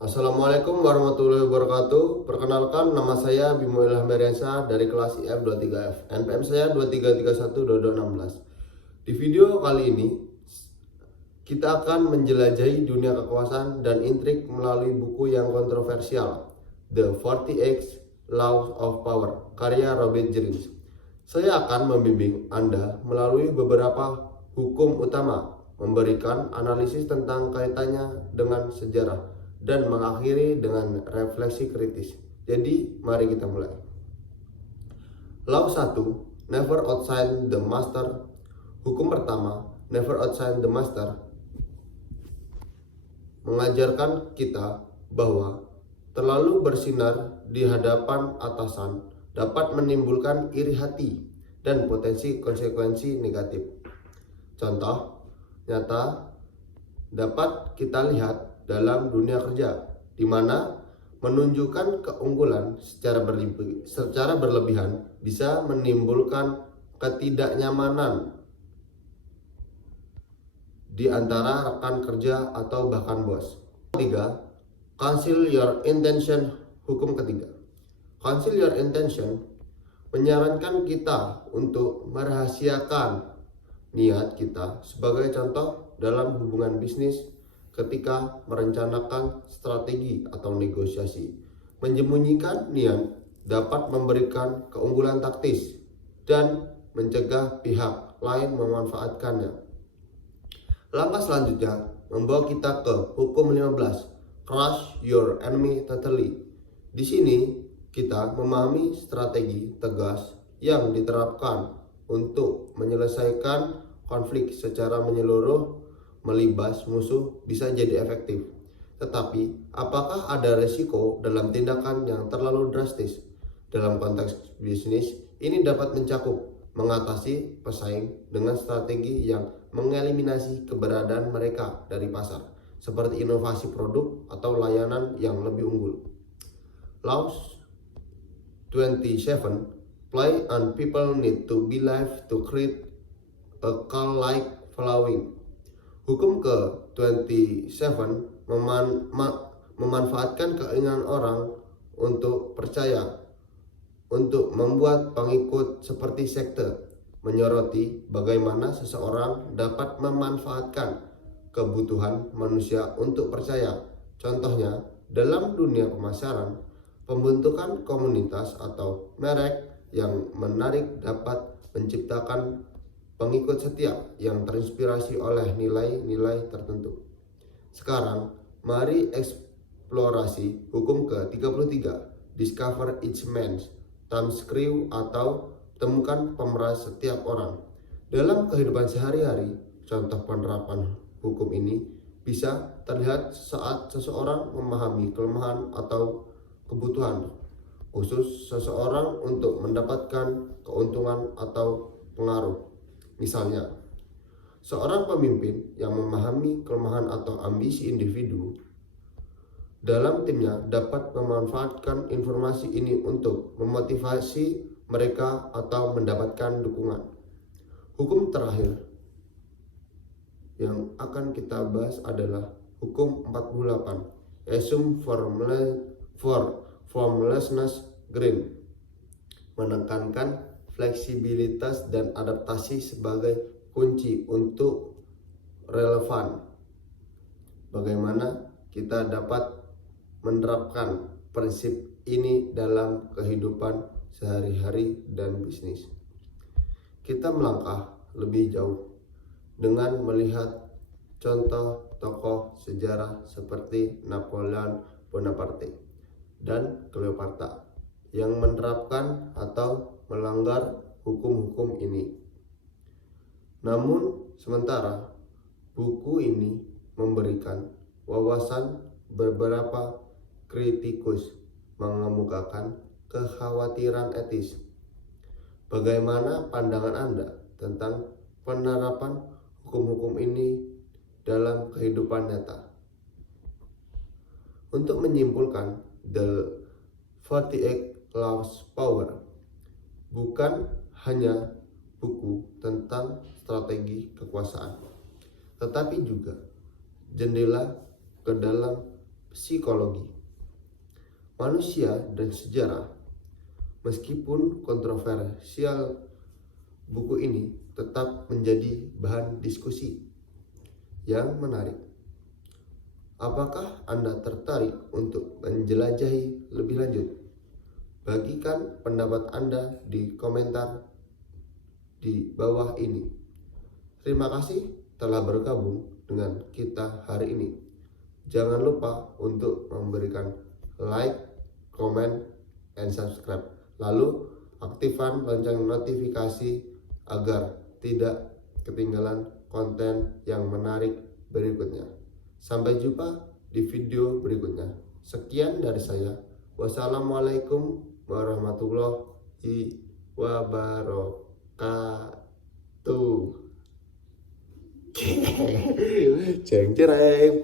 Assalamualaikum warahmatullahi wabarakatuh. Perkenalkan, nama saya Bimo Ilham Meriansyah dari kelas IF23F. NPM saya 23312216. Di video kali ini, kita akan menjelajahi dunia kekuasaan dan intrik melalui buku yang kontroversial, The 48 Laws of Power, karya Robert Greene. Saya akan membimbing Anda melalui beberapa hukum utama, memberikan analisis tentang kaitannya dengan sejarah, dan mengakhiri dengan refleksi kritis. Jadi, mari kita mulai. Law 1, Never Outside the Master. Hukum pertama, Never Outside the Master, mengajarkan kita bahwa terlalu bersinar di hadapan atasan dapat menimbulkan iri hati dan potensi konsekuensi negatif. Contoh nyata dapat kita lihat dalam dunia kerja, di mana menunjukkan keunggulan secara berlebihan bisa menimbulkan ketidaknyamanan di antara rekan kerja atau bahkan bos. Ketiga, conceal your intention. Hukum ketiga, conceal your intention menyarankan kita untuk merahasiakan niat kita. Sebagai contoh, dalam hubungan bisnis, ketika merencanakan strategi atau negosiasi, menyembunyikan niat dapat memberikan keunggulan taktis dan mencegah pihak lain memanfaatkannya. Langkah selanjutnya membawa kita ke hukum 15, crush your enemy totally. Di sini kita memahami strategi tegas yang diterapkan untuk menyelesaikan konflik secara menyeluruh. Melibas musuh bisa jadi efektif, tetapi apakah ada resiko dalam tindakan yang terlalu drastis? Dalam konteks bisnis, ini dapat mencakup mengatasi pesaing dengan strategi yang mengeliminasi keberadaan mereka dari pasar, seperti inovasi produk atau layanan yang lebih unggul. Laws 27, Play on people need to be live to create a cult-like following. Hukum ke-27 memanfaatkan keinginan orang untuk percaya untuk membuat pengikut seperti sekte, menyoroti bagaimana seseorang dapat memanfaatkan kebutuhan manusia untuk percaya. Contohnya, dalam dunia pemasaran, pembentukan komunitas atau merek yang menarik dapat menciptakan pengikut setia yang terinspirasi oleh nilai-nilai tertentu. Sekarang, mari eksplorasi hukum ke-33, Discover each man's thumbscrew atau temukan pemeras setiap orang. Dalam kehidupan sehari-hari, contoh penerapan hukum ini bisa terlihat saat seseorang memahami kelemahan atau kebutuhan khusus seseorang untuk mendapatkan keuntungan atau pengaruh. Misalnya, seorang pemimpin yang memahami kelemahan atau ambisi individu dalam timnya dapat memanfaatkan informasi ini untuk memotivasi mereka atau mendapatkan dukungan. Hukum terakhir yang akan kita bahas adalah hukum 48, Assume Formlessness Greene, menekankan fleksibilitas dan adaptasi sebagai kunci untuk relevan. Bagaimana kita dapat menerapkan prinsip ini dalam kehidupan sehari-hari dan bisnis? Kita melangkah lebih jauh dengan melihat contoh tokoh sejarah seperti Napoleon Bonaparte dan Cleopatra yang menerapkan atau melanggar hukum-hukum ini. Namun sementara buku ini memberikan wawasan beberapa kritikus mengemukakan kekhawatiran etis. Bagaimana pandangan Anda tentang penerapan hukum-hukum ini dalam kehidupan nyata? Untuk menyimpulkan, The 48 Laws Power bukan hanya buku tentang strategi kekuasaan, tetapi juga jendela ke dalam psikologi, manusia dan sejarah. Meskipun kontroversial, buku ini tetap menjadi bahan diskusi yang menarik. Apakah Anda tertarik untuk menjelajahi lebih lanjut? Bagikan pendapat Anda di komentar di bawah ini. Terima kasih telah bergabung dengan kita hari ini. Jangan lupa untuk memberikan like, comment, and subscribe. Lalu aktifkan lonceng notifikasi agar tidak ketinggalan konten yang menarik berikutnya. Sampai jumpa di video berikutnya. Sekian dari saya. Wassalamualaikum warahmatullahi wabarakatuh. Ceng cereng,